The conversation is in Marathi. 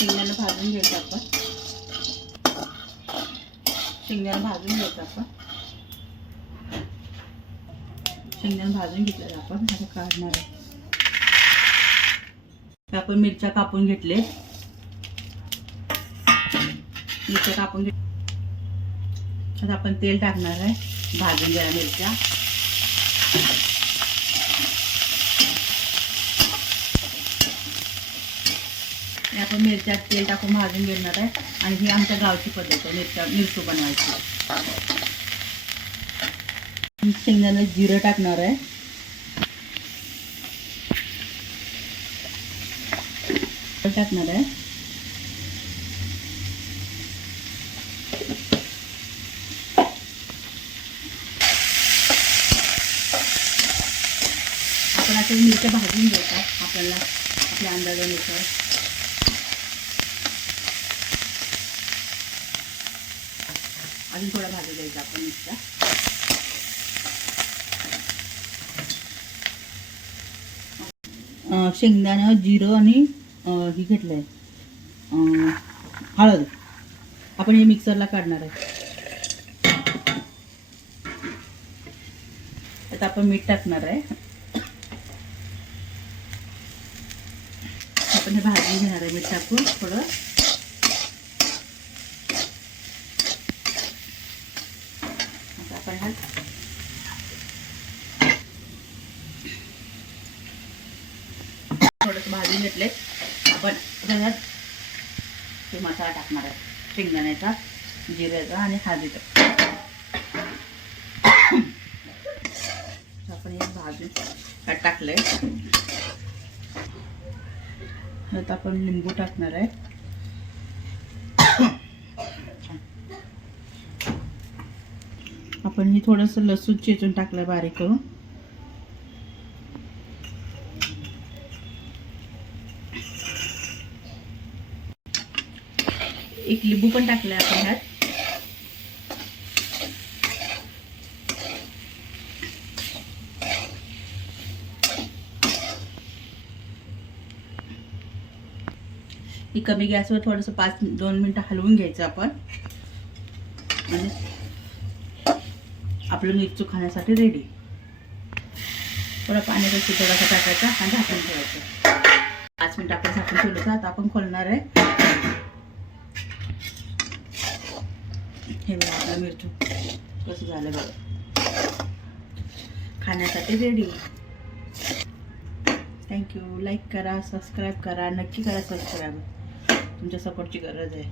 शेंगदाणा भाजून घ्यायचं आपण. शेंगदाणा भाजून घ्यायचं आपण. शेंगदाणा भाजून घेतलं आपण. आता काढणार आहे. आपण मिरच्या कापून घेतले मिरच्या कापून घेत आता आपण तेल टाकणार आहे. भाजून घ्या मिरच्या. आपण मिरच्यात तेल टाकून भाजून घेणार आहे. आणि ही आमच्या गावची पद्धत आहे मिरच्या मिरचू बनवायची. शेंगदाणा जिरं टाकणार आहे. टाकणार आहे. आपण आता मिरच्या भाजून घ्यायचा आपल्याला आपल्या अंदाजानुसार. अजून थोडा भाजू द्यायचा आपण मिरच्या. शेंगदाणं जिरं आणि ही हे घेतलं आहे हळद. आपण हे मिक्सरला काढणार आहे. आता आपण मीठ टाकणार आहे. आपण हे भाजून घेणार आहे मीठ टाकून थोडं. आता आपण हा थोडंसं भाजून घेतले आपण त्याच्यात ते मसाला टाकणार आहे. शेंगदाण्याचा जिऱ्याचा आणि हळदीचा. आपण हे भाजून त्यात टाकलंय. आता आपण लिंबू टाकणार आहे. आपण हे थोडंसं लसूण चेचून टाकलं बारीक करून. एक लिंबू पण टाकलाय आपण ह्यात. की कमी गॅसवर थोडंसं पाच दोन मिनटं हलवून घ्यायचं आपण. आणि आपलं मिरचू खाण्यासाठी रेडी थोडा पाण्याचा थोडासा टाकायचा आणि झाकून ठेवायचं. पाच मिनटं आपण झाकून ठेवलं तर आता आपण खोलणार आहे. हे बघा आपलं मिरचू कसं झालं बघा. खाण्यासाठी रेडी थँक्यू लाईक करा सबस्क्राईब करा नक्की करा सबस्क्राईब तुमच्या सपोर्टची गरज आहे.